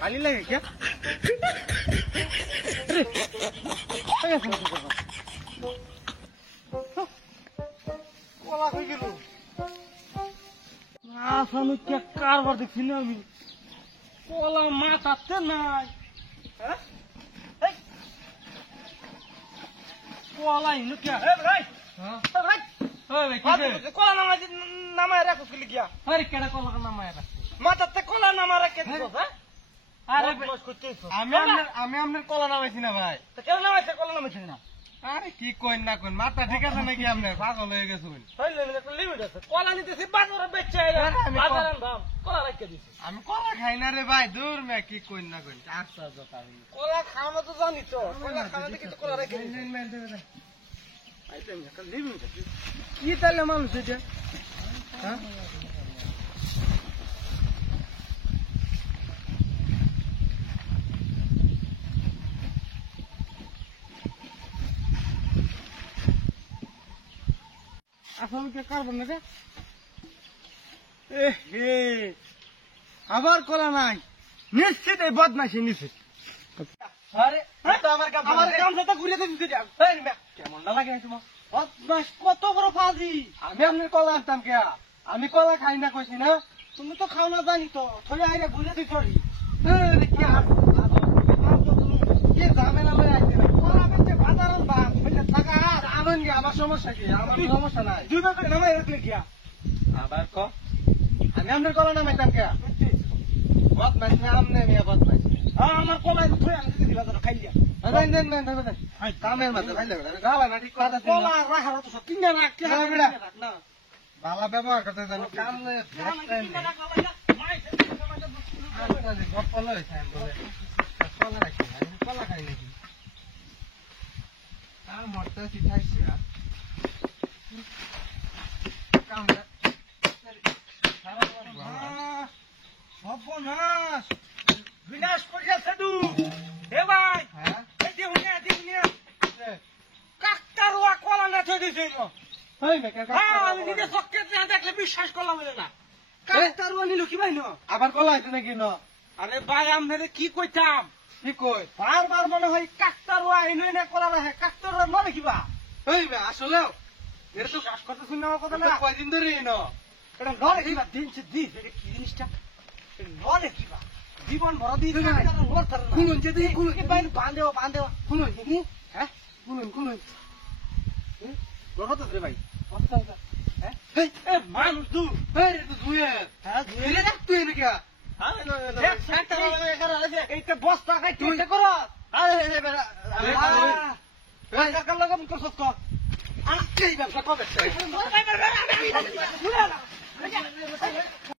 खाली लगे क्या? कोला कोई गेलो आसानु क्या कारबार देखছি না আমি কোলা মাথাতে নাই হ্যাঁ এই কোলা ইনো क्या ए भाई हां ए भाई ओए भाई कोला नामा রাখো কি লিখিয়া আরে কেডা কোলা নামা রাখো মাথাতে কোলা নামা রাখে দিছো হ্যাঁ আরে আমি আপনার কলা নামাইছি না ভাই তো কেন নামাইছে কলা নামাইছি না আরে কি কইন না কইন মাথা ঠিক আছে নাকি আপনার পাগল হয়ে গেছেন হইলে একটা লিমিট আছে কলা নিতেছি বাজারে বেচে বাজারের দাম কলা রাখতে দিছি আমি কলা খাই না রে ভাই দূর মে কি কইন না কইন আশ্চর্য আমি কলা খাওয়া তো জানি তো কলা খাওয়া দেখি তো কলা রাখতে দিছি আইতে একটা লিমিট আছে কি তাহলে মানুষ এটা হ্যাঁ আসামকে কারবন না রে হে আবার কলা নাই নিশ্চিত এই বদমাইশি নিশ্চিত আরে তো আমার কাম সাথে ঘুরে দিতে যাও এই মে কেমন না লাগে তোমার বদমাইশ কত বড় ফাজি আমি আপনার কলা আনতাম কে আমি কলা খাই না কইছি না তুমি তো খাও না জানি তো থই আইরে ঘুরে দিই সরি এই কি আর কি ঝামেলা লই আইছে না কলা বেচে বাজারের দাম বলে টাকা আনন কি আমার সমস্যা কি আমার সমস্যা নাই দুই বার করে নামাই রাখলে কি আবার ক আমি আপনার কলা নামাইতাম কে বদমাইশ না আমনে মিয়া বদমাইশ আমার কলা থই আমি দিলা তো খাইলিয়া দেন দেন দেন দেন হাই কামের মাঝে খাইলে গালা না ঠিক কথা কলা রাখা তো সব তিনটা রাখ কি হবে না বালা ব্যবহার করতে জানো কাম নেই গপ্প লই খাই বলে কলা রাখি কলা খাই নাকি মরতে শিখাইছি বিনাশ করিয়াছে দু হে ভাই কাকতারুয়া কলা না থই দিছে আমি নিজে চক্কে দেখলে বিশ্বাস করলাম না কাকতারুয়া নিল কি ভাই আবার কলা আছে নাকি ন আরে ভাই আপনারে কি কইতাম কি কই বারবার মনে হয় কাকতারুয়া এনে না কলা রাখে কাকতারুয়া মানে কিবা এই আসলে এটা তো কাজ করতে শুনে আমার কথা না কয়দিন ধরে এনো এটা নরে কিবা দিনছে দিস এটা কি জিনিসটা নরে কিবা জীবন ভরা দিই কুলুন যে দিই কুলুন বান্ধেও কুলুন হ্যাঁ কুলুন গরত রে ভাই হ্যাঁ এই মানুষ দু এই তো দুয়ে হ্যাঁ দুয়ে না তুই নাকি এইটা বস্তা খাই তুই করো আরে এই কাকা লাগাম করছস ক আ এই ব্যবসা কবে